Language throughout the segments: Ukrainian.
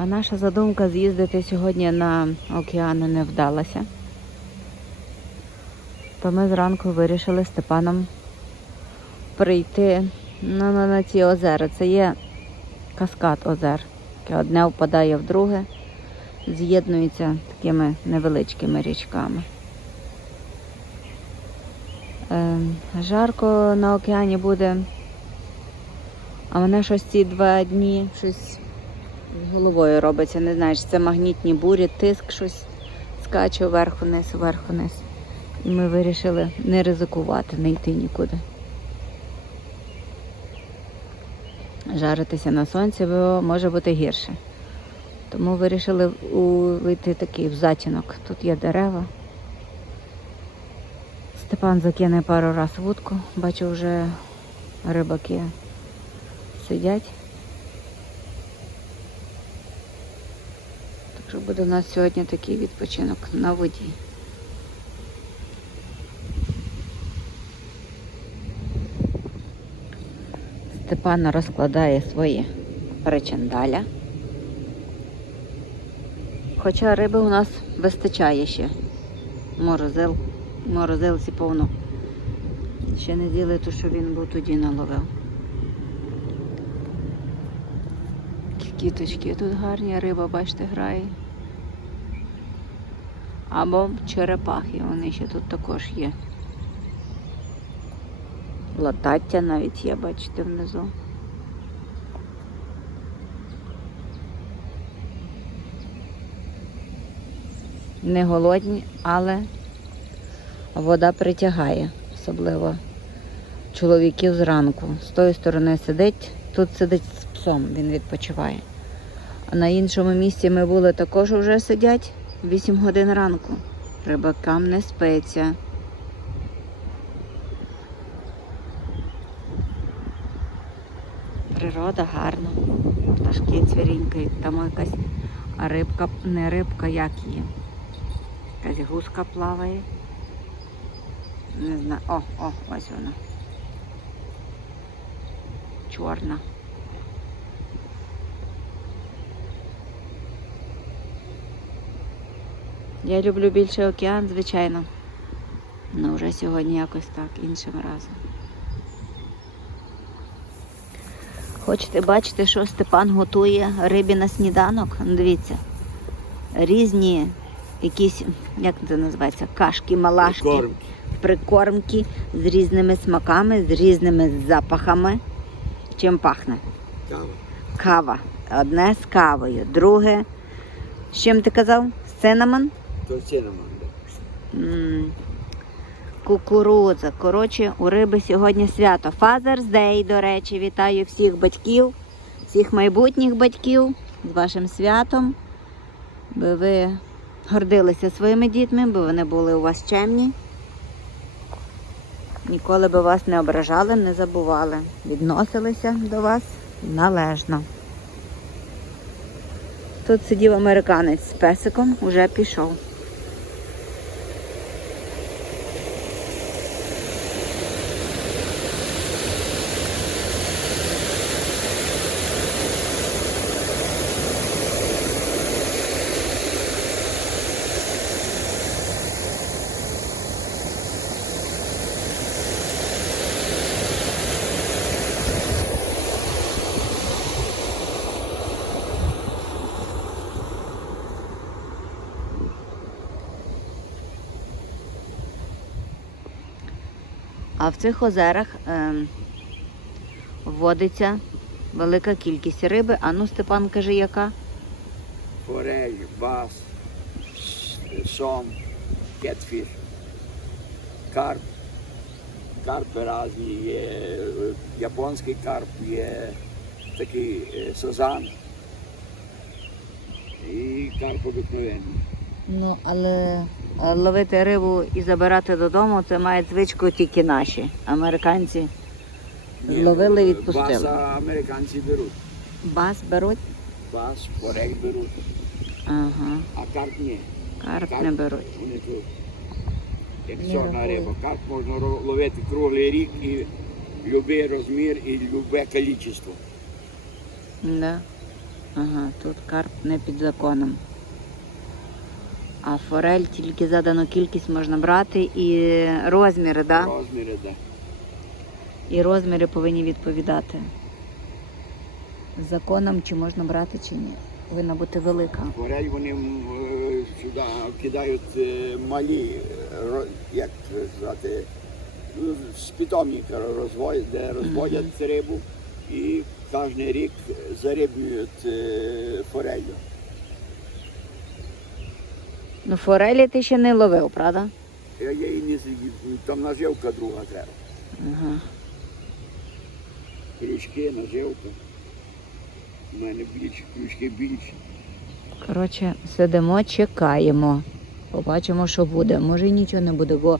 А наша задумка з'їздити сьогодні на океани не вдалася. То ми зранку вирішили Степаном прийти ну, на, на ці озера. Це є каскад озер, яке одне впадає в друге, з'єднується такими невеличкими річками. Е, жарко на океані буде, а мене щось ці два дні щось головою робиться. Не знаю, чи це магнітні бурі, тиск щось скаче вверх-вниз, вверх-вниз. І ми вирішили не ризикувати, не йти нікуди. Жаритися на сонці бо може бути гірше. Тому вирішили вийти такий в затінок. Тут є дерева. Степан закине пару раз вудку. Бачу, вже рибаки сидять. Що буде у нас сьогодні такий відпочинок на воді. Степан розкладає свої причандаля. Хоча риби у нас вистачає ще. Морозил, морозилці повно. Ще не з'їли ту, що він був тоді наловив. Кіточки тут гарні, риба, бачите, грає. Або черепахи, вони ще тут також є. Латаття навіть є, бачите, внизу. Не голодні, але вода притягає, особливо чоловіків зранку. З тої сторони сидить, тут сидить псом, він відпочиває. А на іншому місці ми були також вже сидять 8 годин ранку. Рибакам не спиться. Природа гарна. Пташки цвірінькають, там якась а рибка, не рибка, як її. Якась гуска плаває. Не знаю. О, о, ось вона. Чорна. Я люблю більше океан, звичайно. Ну вже сьогодні якось так, іншим разом. Хочете бачити, що Степан готує рибі на сніданок? Ну, Дивіться. Різні якісь, як це називається, кашки, малашки, Корм. прикормки з різними смаками, з різними запахами. Чим пахне? Кава. Кава. Одне з кавою, друге. З чим ти казав? Цинамон? М, Кукурудза. Коротше, у риби сьогодні свято. Father's Day, до речі, вітаю всіх батьків, всіх майбутніх батьків з вашим святом. Би ви гордилися своїми дітьми, бо вони були у вас чемні. Ніколи би вас не ображали, не забували. Відносилися до вас належно. Тут сидів американець з песиком, уже пішов. А в цих озерах ем, водиться велика кількість риби. А ну, Степан каже, яка? Форель, бас, сом, кетфіш, карп. Карпи різні, є е, японський карп, є такий е, сазан і карп обикновений. Ну, але е, ловити рибу і забирати додому це мають звичку тільки наші. Американці зловили і ну, відпустили. Баса американці беруть. Бас беруть, Бас, форель беруть, ага, а карп ні. карп не беруть. Вони тут. Як чорна риба. Карп можна ловити круглий рік і будь-який розмір і будь-яке кількість. Да. Ага, тут карп не під законом. А форель тільки задану кількість можна брати і розміри, да? Розміри, да. І розміри повинні відповідати. Законом чи можна брати, чи ні. Повинна бути велика. Форель вони е, сюди кидають е, малі, е, як сказати, ну, з питомника розводять, де розводять рибу і кожен рік зарибнюють форелью. Ну, форелі ти ще не ловив, правда? Я її не з'їв, там наживка друга треба. Ага. Крючки, наживка. У мене більше, крючки більші. Коротше, сидимо, чекаємо. Побачимо, що буде. Може і нічого не буде, бо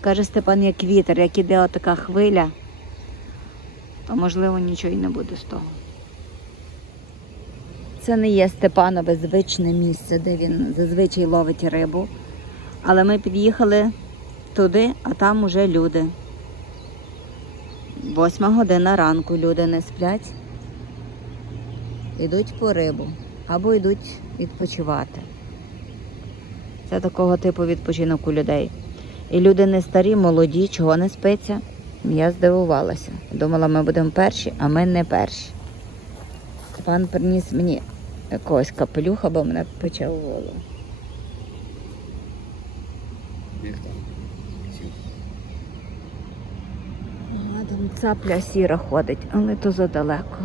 каже Степан, як вітер, як іде отака хвиля, то можливо нічого і не буде з того. Це не є Степанове звичне місце, де він зазвичай ловить рибу. Але ми під'їхали туди, а там уже люди. Восьма година ранку люди не сплять. Йдуть по рибу або йдуть відпочивати. Це такого типу відпочинок у людей. І люди не старі, молоді, чого не спиться. Я здивувалася. Думала, ми будемо перші, а ми не перші. Пан приніс мені якогось капелюха, бо мене у голову. Ага, там цапля сіра ходить, але то задалеко.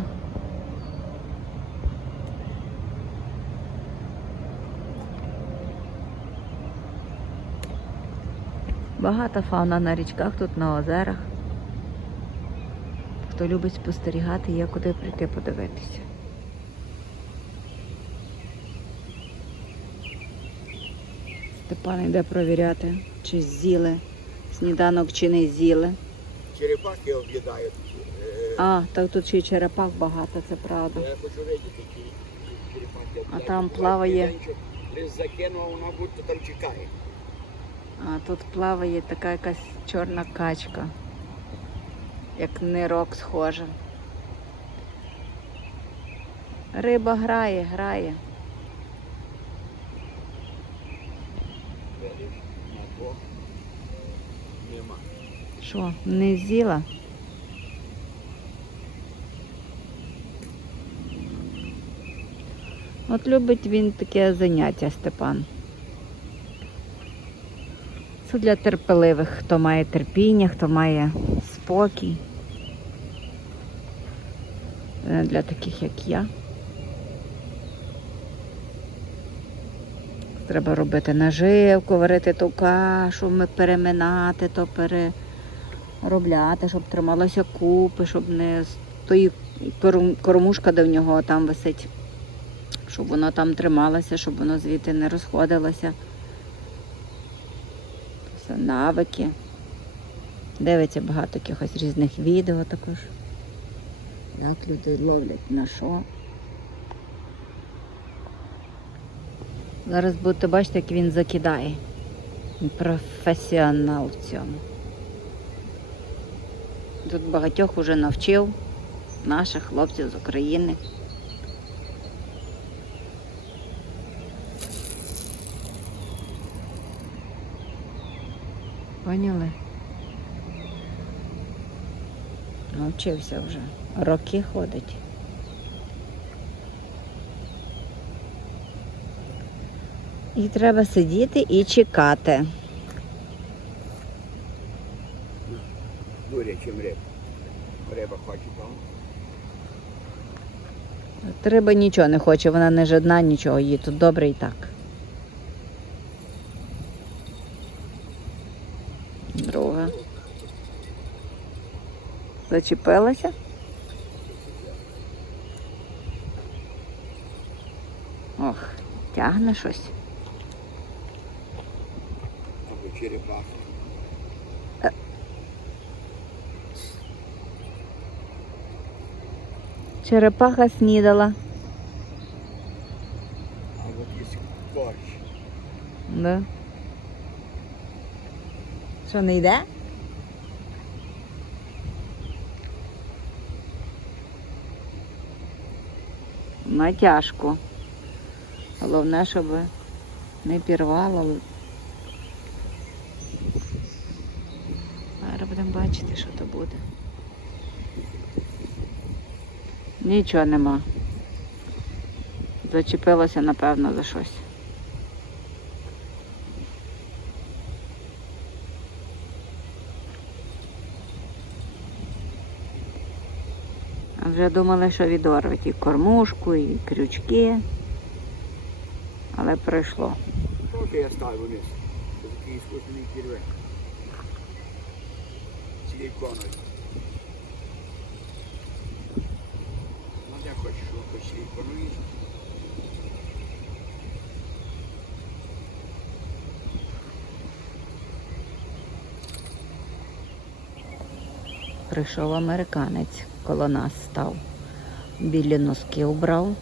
Багата фауна на річках, тут на озерах. Хто любить спостерігати, є куди прийти подивитися. Степан йде провіряти, чи з'їли сніданок, чи не з'їли. Черепахи об'їдають. Е, А, так тут ще й черепах багато, це правда. Я хочу видіти ті черепахи. об'їдають. там плаває- закинув, вона будто там чекає. А тут плаває така якась чорна качка. Як нирок схожа. Риба грає, грає. Видиш, на двох. Нема. Що, не з'їла? От любить він таке заняття, Степан. Це для терпеливих, хто має терпіння, хто має спокій. Для таких, як я. Треба робити наживку, варити ту кашу, ми переминати, то переробляти, щоб трималося купи, щоб не тої кормушка, де в нього там висить, щоб воно там трималося, щоб воно звідти не розходилося. Це навики. Дивиться багато якихось різних відео також. Як люди ловлять на що. Зараз будете бачити, як він закидає. Професіонал в цьому. Тут багатьох уже навчив наших хлопців з України. Поняли? Навчився вже. Роки ходить. І треба сидіти і чекати. Дуря, чим риба. Риба хоче там. Риба нічого не хоче, вона не жадна, нічого, їй тут добре і так. Друга. Зачепилася? Ох, тягне щось. Або черепаха. Черепаха снідала. Або якийсь корч. Да. Що, не йде? натяжку. Головне, щоб не пірвало. Зараз будемо бачити, що то буде. Нічого нема. Зачепилося, напевно, за щось. Вже думали, що відорвуть і кормушку, і крючки. Але пройшло. Поки я ставив вниз. Це такий скотний кірве. Силіконовий. Ну, де Прийшов американець, коло нас став. Білі носки убрав,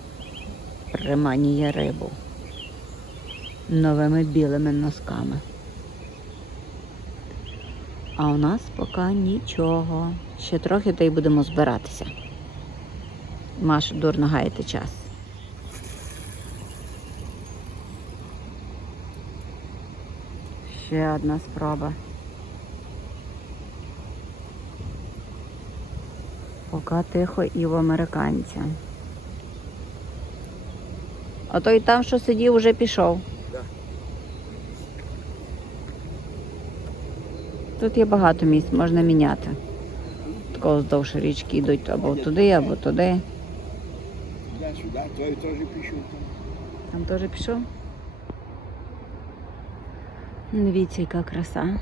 приманює рибу. Новими білими носками. А у нас поки нічого. Ще трохи та й будемо збиратися. Маш дурно гаяти час. Ще одна спроба. Поки тихо і в американця. А той там, що сидів, уже пішов. Тут є багато місць, можна міняти. Такого вздовж річки йдуть або туди, або туди. Де сюди, той теж пішов там. Там теж пішов. Дивіться, яка краса.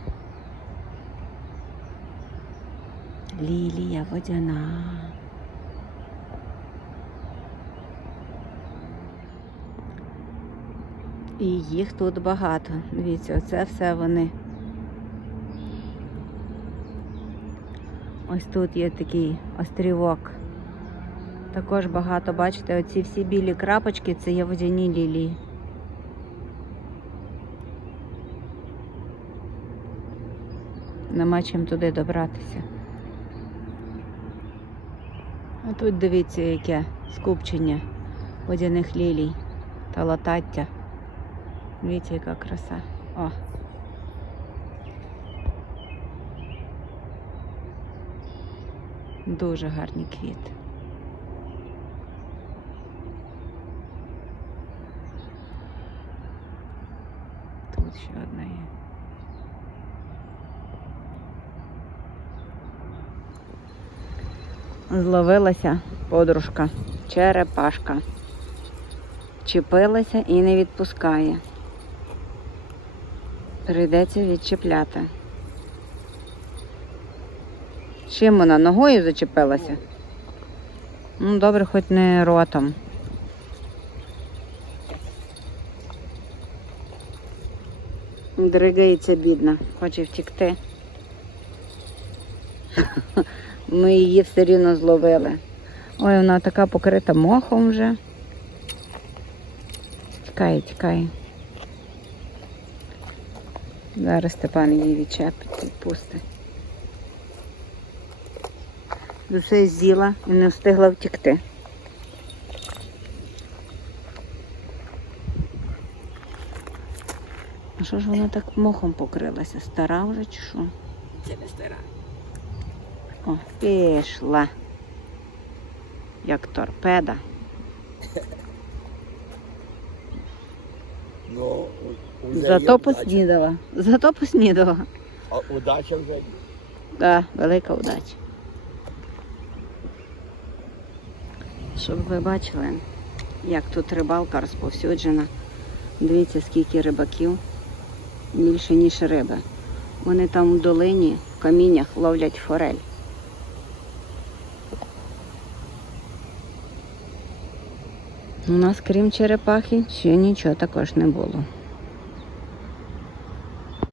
Лілія водяна. І їх тут багато. Дивіться, оце все вони. Ось тут є такий острівок. Також багато, бачите, оці всі білі крапочки це є водяні лілії. Нема чим туди добратися. А тут дивіться, яке скупчення водяних лілій та латаття. Дивіться, яка краса. О. Дуже гарні квіти. Тут ще одна є. Зловилася подружка, черепашка. Чіпилася і не відпускає. Прийдеться відчіпляти. Чим вона ногою зачепилася? Ну, добре, хоч не ротом. Дригається бідна, хоче втікти. Ми її все рівно зловили. Ой, вона така покрита мохом вже. Тікає, тікає. Зараз Степан її відчепить, відпустить. З усе з'їла і не встигла втікти. А що ж вона так мохом покрилася? Стара вже чи що? Це не стара. О, пішла. Як торпеда. Ну, Зато поснідала. Зато поснідала. А удача вже є. Так, велика удача. Щоб ви бачили, як тут рибалка розповсюджена. Дивіться, скільки рибаків. Більше, ніж риби. Вони там в долині, в каміннях ловлять форель. У нас, крім черепахи, ще нічого також не було.